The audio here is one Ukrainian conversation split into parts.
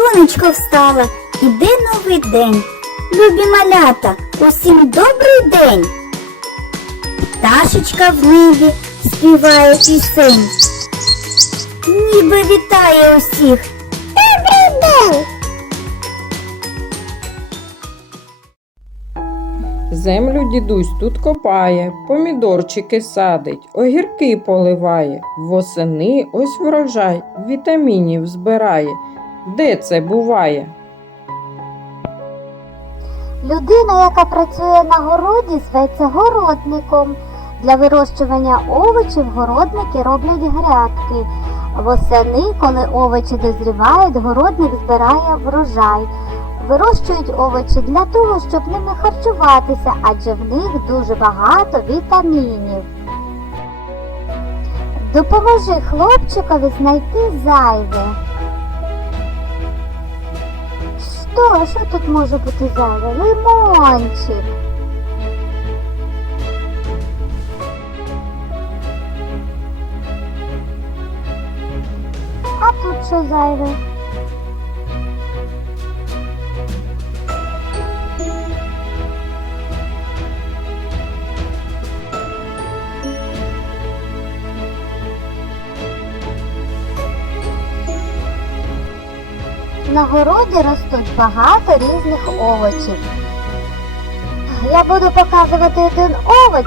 сонечко встало, іде новий день. Любі малята, усім добрий день. Пташечка в небі співає пісень. Ніби вітає усіх. Добрий день! Землю дідусь тут копає, помідорчики садить, огірки поливає, восени ось врожай, вітамінів збирає. Де це буває? Людина, яка працює на городі, зветься городником. Для вирощування овочів городники роблять грядки. Восени, коли овочі дозрівають, городник збирає врожай. Вирощують овочі для того, щоб ними харчуватися, адже в них дуже багато вітамінів. Допоможи хлопчикові знайти зайве. Що? Що тут може бути зайве? Лимончик. А тут що зайве? На городі ростуть багато різних овочів. Я буду показувати один овоч,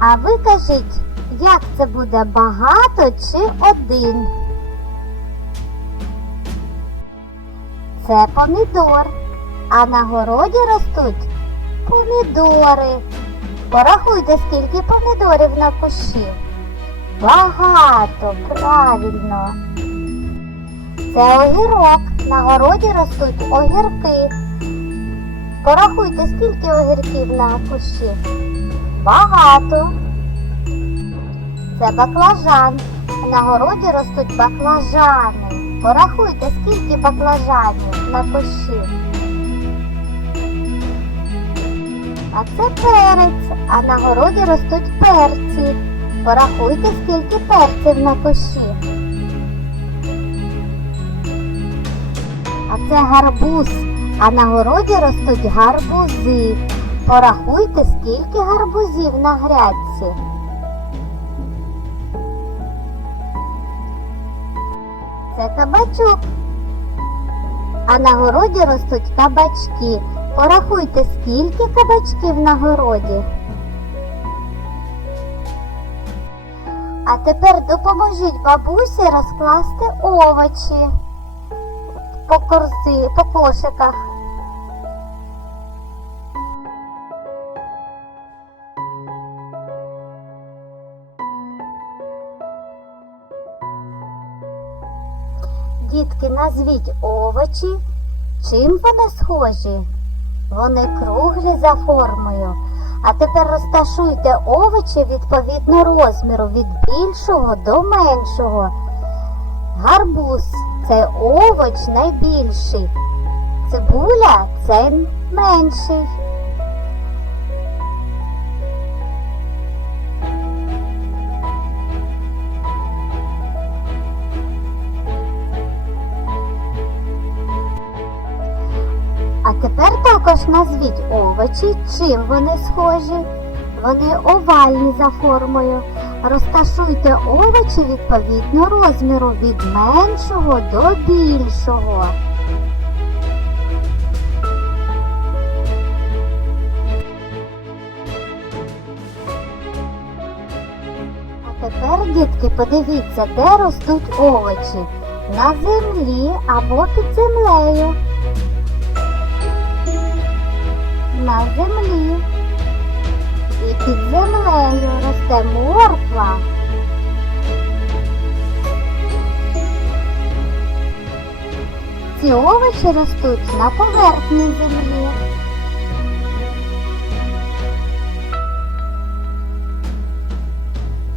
а ви кажіть, як це буде багато чи один? Це помідор, а на городі ростуть помідори. Порахуйте, скільки помідорів на кущі. Багато, правильно. Це огірок. На городі ростуть огірки. Порахуйте, скільки огірків на кущі. Багато. Це баклажан. На городі ростуть баклажани. Порахуйте, скільки баклажанів на кущі. А це перець, а на городі ростуть перці. Порахуйте, скільки перців на кущі. А це гарбуз, а на городі ростуть гарбузи. Порахуйте, скільки гарбузів на грядці. Це кабачок. А на городі ростуть кабачки. Порахуйте, скільки кабачків на городі. А тепер допоможіть бабусі розкласти овочі по корзи, по кошиках. Дітки, назвіть овочі, чим вони схожі? Вони круглі за формою. А тепер розташуйте овочі відповідно розміру від більшого до меншого. Гарбуз це овоч найбільший. Цибуля це менший. А тепер також назвіть овочі, чим вони схожі. Вони овальні за формою. Розташуйте овочі відповідно розміру від меншого до більшого. А тепер, дітки, подивіться, де ростуть овочі. На землі або під землею. На землі. Під землею росте морква. Ці овочі ростуть на поверхні землі.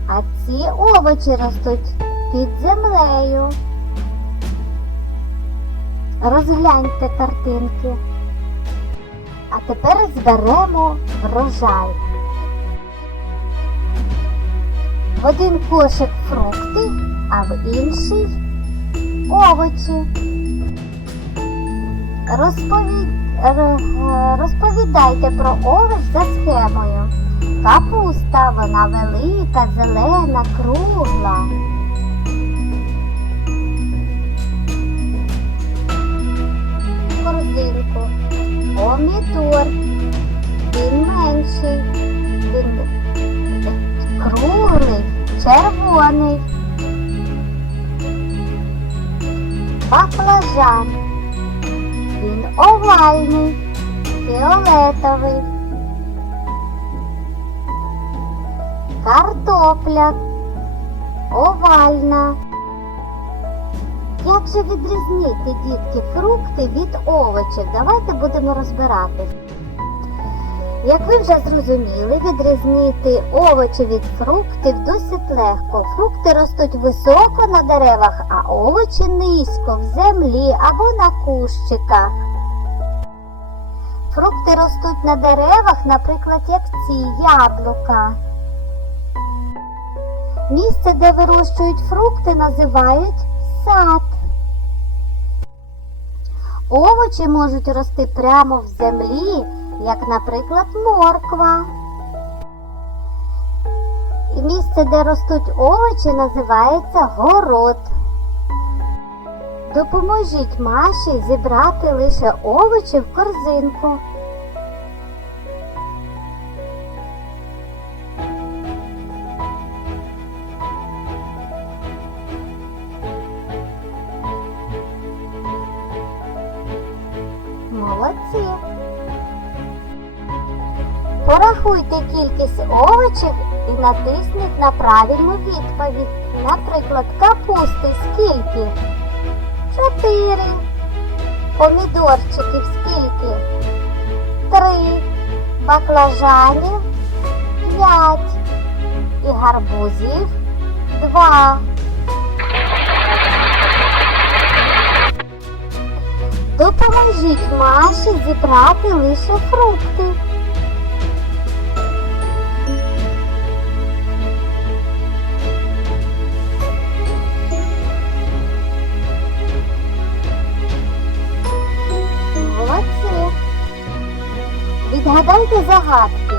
А ці овочі ростуть під землею. Розгляньте картинки. А тепер зберемо врожай. В один кошик фрукти, а в інший овочі. Розпові... Розповідайте про овоч за схемою. Капуста, вона велика, зелена, кругла. Корзинку. Помідор. Він менший. Червоний. Баклажан. Він овальний, фіолетовий. Картопля. Овальна. Як же відрізнити, дітки, фрукти від овочів? Давайте будемо розбиратись. Як ви вже зрозуміли, відрізнити овочі від фруктів досить легко. Фрукти ростуть високо на деревах, а овочі низько в землі або на кущиках. Фрукти ростуть на деревах, наприклад, як ці яблука. Місце, де вирощують фрукти, називають сад. Овочі можуть рости прямо в землі, як, наприклад, морква. І місце, де ростуть овочі, називається город. Допоможіть Маші зібрати лише овочі в корзинку. Порахуйте кількість овочів і натисніть на правильну відповідь. Наприклад, капусти скільки? Чотири. Помідорчиків скільки? Три. Баклажанів п'ять. І гарбузів два. Допоможіть Маші зібрати лише фрукти. Відгадайте загадки.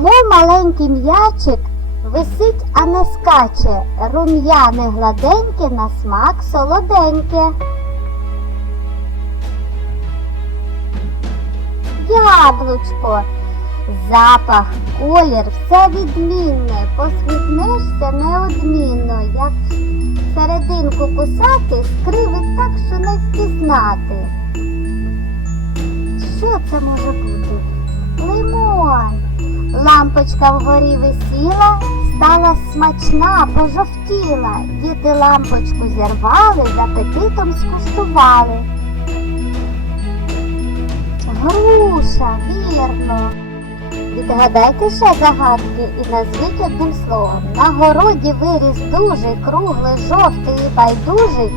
Мов маленький м'ячик висить, а не скаче, рум'яне гладеньке на смак солоденьке. Яблучко. Запах, колір, все відмінне, посміхнешся неодмінно, як серединку кусати, скривить так, що не впізнати. Що це може бути? Лимон. Лампочка вгорі висіла, стала смачна, пожовтіла. Діти лампочку зірвали, з апетитом скуштували. Груша, вірно. Відгадайте ще загадки і назвіть одним словом. На городі виріс дуже круглий, жовтий і байдужий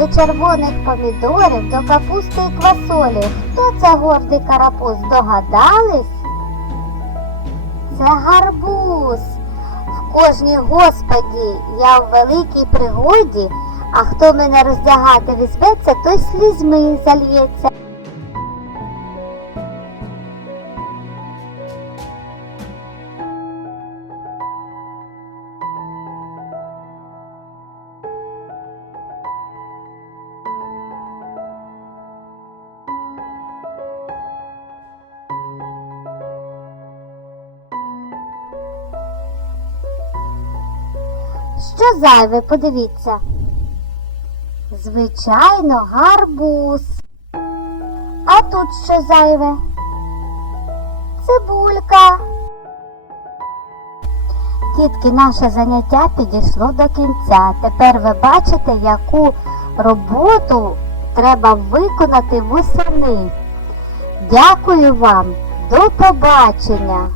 до червоних помідорів, до капусти і квасолі. Хто це гордий карапуз? Догадались? Це гарбуз. В кожній господі я в великій пригоді, а хто мене роздягати візьметься, той слізьми зальється. Що зайве, подивіться. Звичайно, гарбуз. А тут що зайве? Цибулька. Тітки, наше заняття підійшло до кінця. Тепер ви бачите, яку роботу треба виконати восени. Дякую вам. До побачення!